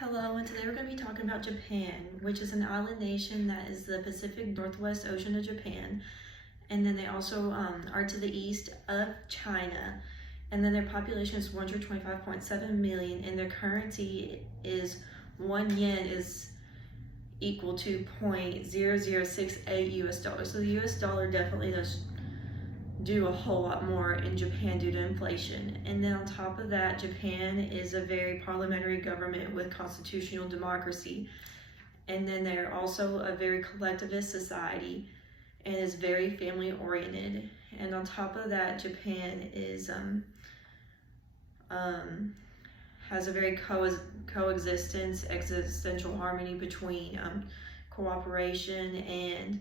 Hello, and today we're going to be talking about Japan, which is an island nation that is the Pacific Northwest Ocean of Japan. And then they also are to the east of China. And then their population is 125.7 million, and their currency is 1 yen is equal to 0.0068 US dollars. So the US dollar definitely does do a whole lot more in Japan due to inflation. And then on top of that, Japan is a very parliamentary government with constitutional democracy. And then they're also a very collectivist society and is very family oriented. And on top of that, Japan is has a very coexistence, existential harmony between cooperation, and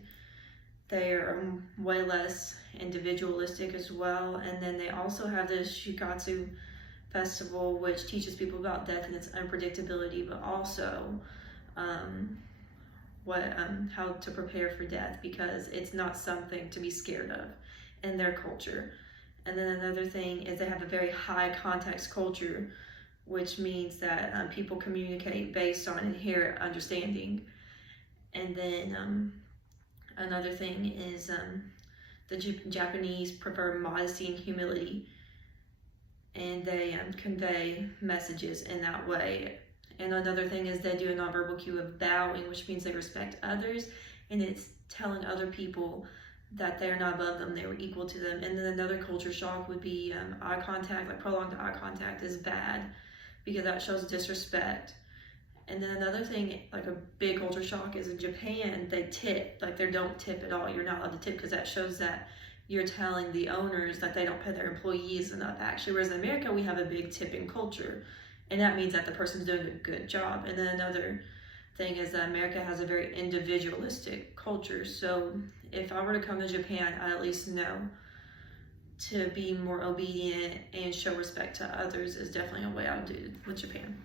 they're way less individualistic as well. And then they also have the Shikatsu festival, which teaches people about death and its unpredictability, but also how to prepare for death, because it's not something to be scared of in their culture. And then another thing is they have a very high context culture, which means that people communicate based on inherent understanding. And then another thing is the Japanese prefer modesty and humility, and they convey messages in that way. And another thing is they do a nonverbal cue of bowing, which means they respect others, and it's telling other people that they're not above them, they were equal to them. And then another culture shock would be eye contact, like prolonged eye contact is bad because that shows disrespect. And then another thing, like a big culture shock, is in Japan, they tip. Like, they don't tip at all. You're not allowed to tip because that shows that you're telling the owners that they don't pay their employees enough, actually. Whereas in America, we have a big tipping culture, and that means that the person's doing a good job. And then another thing is that America has a very individualistic culture. So if I were to come to Japan, I at least know to be more obedient and show respect to others is definitely a way I would do with Japan.